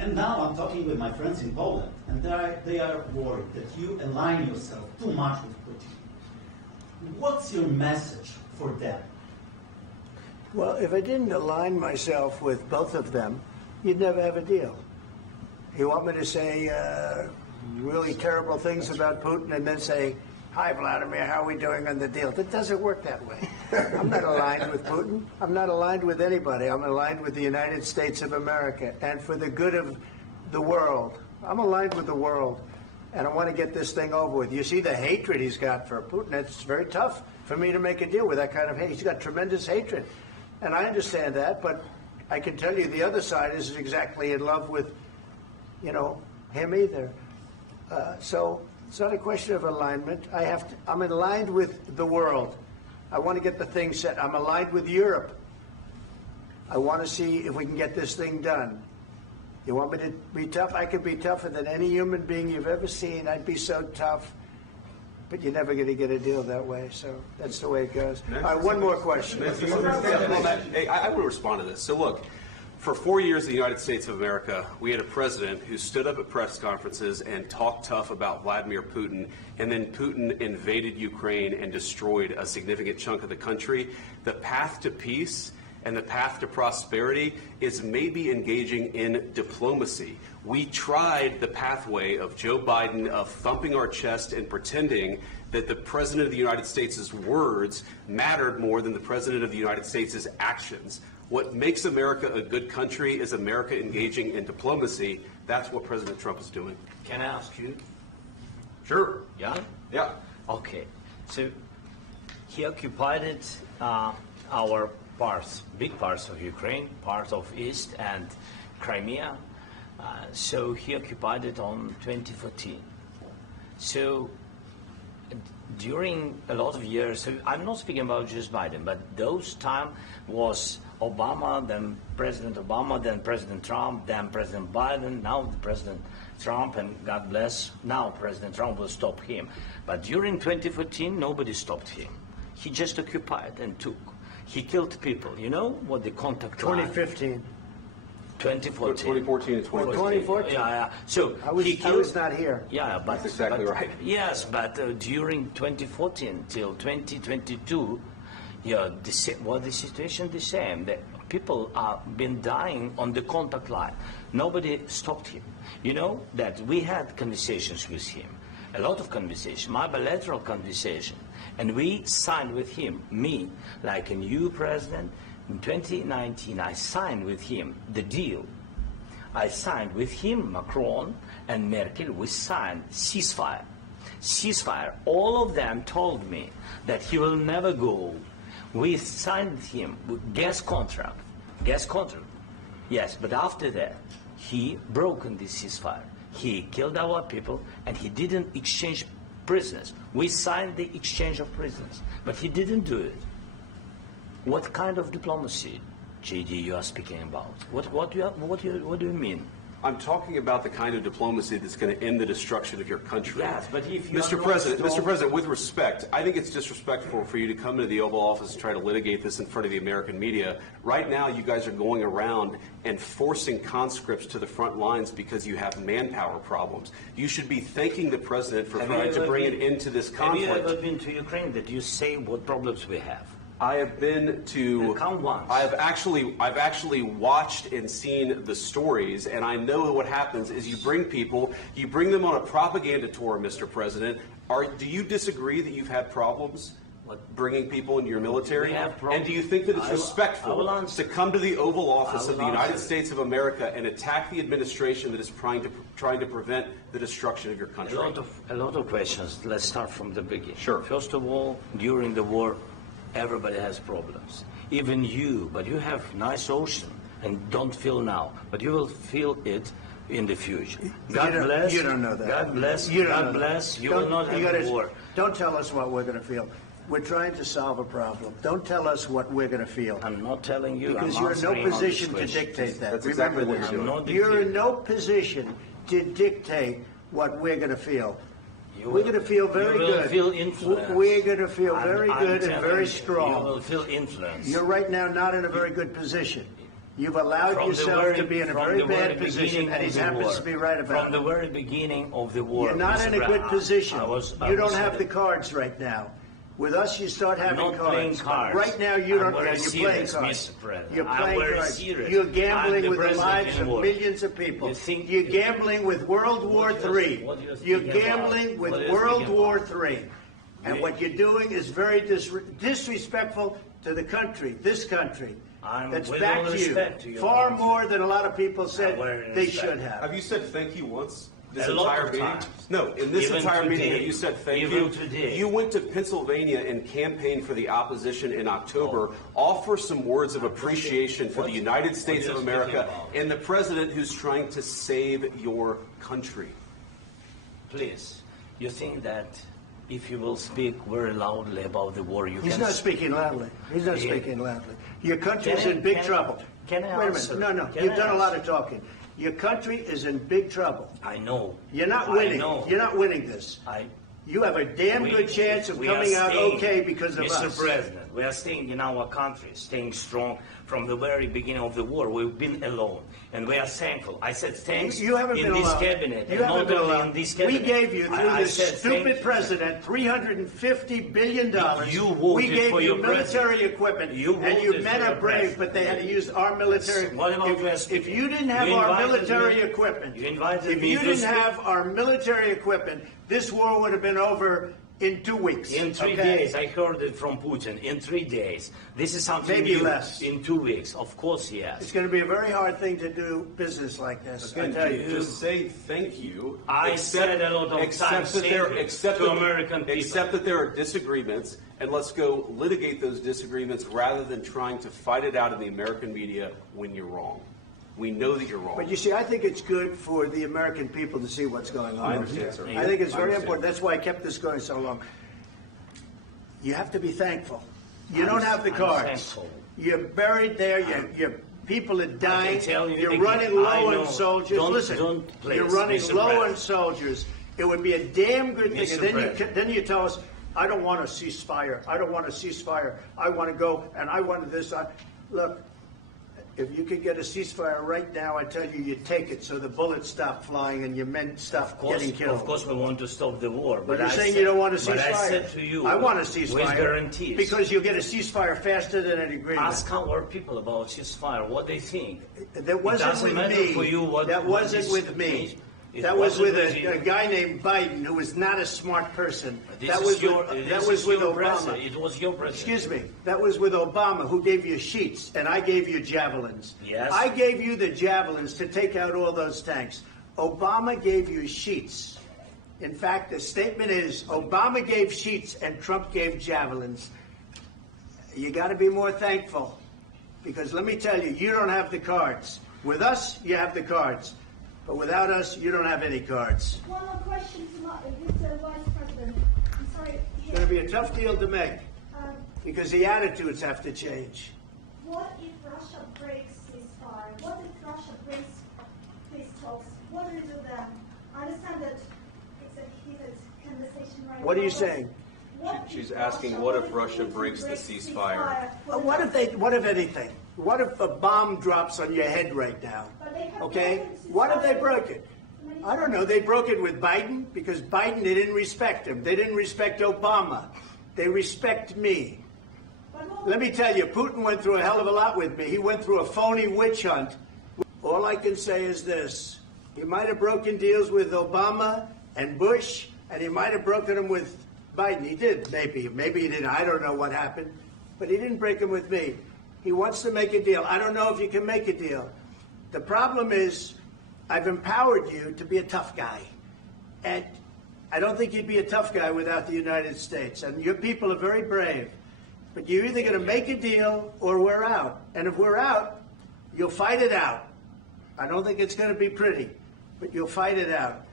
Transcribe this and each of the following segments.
And now I'm talking with my friends in Poland, and they are worried that you align yourself too much with Putin. What's your message for them? Well, if I didn't align myself with both of them, you'd never have a deal. You want me to say really terrible things about Putin and then say, "Hi, Vladimir, how are we doing on the deal?" That doesn't work that way. I'm not aligned with Putin. I'm not aligned with anybody. I'm aligned with the United States of America and for the good of the world. I'm aligned with the world, and I want to get this thing over with. You see the hatred he's got for Putin. It's very tough for me to make a deal with that kind of hate. He's got tremendous hatred, and I understand that, but I can tell you the other side isn't exactly in love with, him either. So it's not a question of alignment. I'm aligned with the world. I want to get the thing set. I'm aligned with Europe. I want to see if we can get this thing done. You want me to be tough? I could be tougher than any human being you've ever seen. I'd be so tough. But you're never going to get a deal that way. So that's the way it goes. All right, one more question. Hey, I want to respond to this. So look, for 4 years in the United States of America, we had a president who stood up at press conferences and talked tough about Vladimir Putin, and then Putin invaded Ukraine and destroyed a significant chunk of the country. The path to peace and the path to prosperity is maybe engaging in diplomacy. We tried the pathway of Joe Biden, of thumping our chest and pretending that the President of the United States' words mattered more than the President of the United States' actions. What makes America a good country is America engaging in diplomacy. That's what President Trump is doing. Can I ask you? Sure. Yeah? Yeah. Okay. So he occupied our parts, big parts of Ukraine, part of East and Crimea. So he occupied it on 2014. So during a lot of years, so I'm not speaking about just Biden, but those time was Obama, then President Obama, then President Trump, then President Biden, now President Trump, and God bless, now President Trump will stop him. But during 2014, nobody stopped him. He just occupied and took. He killed people. You know what the contact 2015. 2014 2014. and 2015. 2014. Yeah. So I was not here. Yeah, but That's exactly right. Yes, but during 2014 till 2022, the situation the same. The people are been dying on the contact line. Nobody stopped him. You know that we had conversations with him, a lot of conversations, my bilateral conversation, and we signed with him. Me, like a new president, in 2019, I signed with him the deal. I signed with him, Macron and Merkel. We signed ceasefire. Ceasefire. All of them told me that he will never go. We signed with him with gas contract. Gas contract. Yes, but after that, he broken the ceasefire. He killed our people, and he didn't exchange prisoners. We signed the exchange of prisoners, but he didn't do it. What kind of diplomacy, JD, you are speaking about? What do you mean? I'm talking about the kind of diplomacy that's going to end the destruction of your country. Yes, but if you Mr. President, with respect, I think it's disrespectful for you to come into the Oval Office and try to litigate this in front of the American media. Right now, you guys are going around and forcing conscripts to the front lines because you have manpower problems. You should be thanking the President for trying to bring it into this conflict. Have you ever been to Ukraine that you say what problems we have? I have been to. Count once. I've actually watched and seen the stories, and I know what happens is you bring them on a propaganda tour, Mr. President. Do you disagree that you've had problems bringing people into your military? And do you think that it's respectful to come to the Oval Office of the United States of America and attack the administration that is trying to prevent the destruction of your country? A lot of questions. Let's start from the beginning. Sure. First of all, during the war, everybody has problems. Even you, but you have nice ocean and don't feel now, but you will feel it in the future. God bless. You don't know that. God bless. God bless. You will not have war. Don't tell us what we're going to feel. We're trying to solve a problem. Don't tell us what we're going to feel. I'm not telling you. Because you're in no position to dictate that. That's Remember exactly this. what you're doing. You're in no position to dictate what we're going to feel. We're going to feel very good. You will feel influence. We're going to feel very good and very strong. You will feel influence. You're right now not in a very good position. You've allowed yourself to be in a very bad position, and he happens to be right about it. From the very beginning of the war. You're not in a good position. You don't have the cards right now. With us, you start having cards. Right now, you don't. You're playing cards. You're playing cards. You're gambling with the lives of millions of people. You're gambling with World War III. You're gambling with World War III. And what you're doing is very disrespectful to the country, this country. That's backed you far more than a lot of people said they should have. Have you said thank you once? This entire meeting? No, in this entire meeting, have you said thank you? You went to Pennsylvania and campaigned for the opposition in October. Offer some words of appreciation for the United States of America and the president who's trying to save your country. Please, you think that if you will speak very loudly about the war, He's not speaking loudly. He's not speaking loudly. Your country is in big trouble. Can I Wait a minute. No. You've done a lot of talking. Your country is in big trouble. I know. You're not winning. You're not winning this. You have a damn good chance of coming out okay because of us. Mr. President, we are staying in our country, staying strong from the very beginning of the war. We've been alone, and we are thankful. I said thanks you haven't in been this alone. cabinet. You haven't been alone. In this cabinet. We gave you, through this stupid president, $350 billion. We gave you military equipment, and you men are brave, but they had to use our military. If you didn't have our military equipment, this war would have been over in 2 weeks. In 3 days. I heard it from Putin. In 3 days. This is something maybe new. Less. In 2 weeks. Of course, yes. It's going to be a very hard thing to do business like this. And just say thank you. I said a lot of times to American people. Accept that there are disagreements, and let's go litigate those disagreements rather than trying to fight it out in the American media when you're wrong. We know that you're wrong. But you see, I think it's good for the American people to see what's going on. I understand, sir. I think it's very important. That's why I kept this going so long. You have to be thankful. You don't have the cards. You're buried there. Your people are dying. You're running low on soldiers. Listen, you're running low on soldiers. It would be a damn good thing. And then you tell us, I don't want a ceasefire. I don't want a ceasefire. I want to go, and I want this. Look. If you could get a ceasefire right now, I tell you, you take it so the bullets stop flying and your men stop getting killed. Of course, we want to stop the war. But you're saying you don't want a ceasefire. But I said to you, I want a ceasefire. With guarantees. Because you'll get a ceasefire faster than an agreement. Ask our people about ceasefire, what they think. That wasn't with me. That wasn't with me. That was with a guy named Biden, who was not a smart person. That was with Obama. It was your president. Excuse me. That was with Obama, who gave you sheets, and I gave you javelins. Yes. I gave you the javelins to take out all those tanks. Obama gave you sheets. In fact, the statement is Obama gave sheets and Trump gave javelins. You got to be more thankful, because let me tell you, you don't have the cards. With us, you have the cards. But without us, you don't have any cards. One more question to Mr. Vice President. I'm sorry. It's going to be a tough deal to make because the attitudes have to change. What if Russia breaks ceasefire? What if Russia breaks peace talks? What do we do then? I understand that it's a heated conversation right now. What are you saying? She's asking, what if Russia breaks the ceasefire? What if anything? What if a bomb drops on your head right now? Okay? What if they broke it? I don't know. They broke it with Biden because Biden, they didn't respect him. They didn't respect Obama. They respect me. Let me tell you, Putin went through a hell of a lot with me. He went through a phony witch hunt. All I can say is this. He might have broken deals with Obama and Bush, and he might have broken them with Biden. He did, maybe. Maybe he didn't. I don't know what happened. But he didn't break them with me. He wants to make a deal. I don't know if you can make a deal. The problem is I've empowered you to be a tough guy. And I don't think you'd be a tough guy without the United States. And your people are very brave. But you're either going to make a deal or we're out. And if we're out, you'll fight it out. I don't think it's going to be pretty, but you'll fight it out.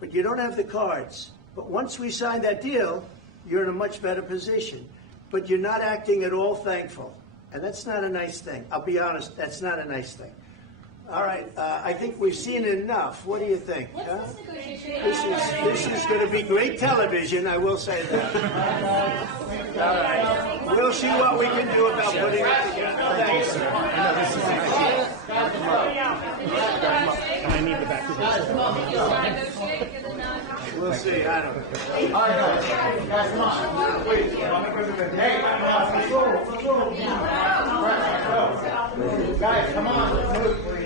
But you don't have the cards. But once we sign that deal, you're in a much better position. But you're not acting at all thankful. And that's not a nice thing. I'll be honest, that's not a nice thing. All right, I think we've seen enough. What do you think? Huh? This is going to be great television, I will say that. All right, we'll see what we can do about putting it together. Thanks, sir. We'll see. I don't know. All right, guys, come on. Please. Hey, let's go. Guys, come on. Let's move, please.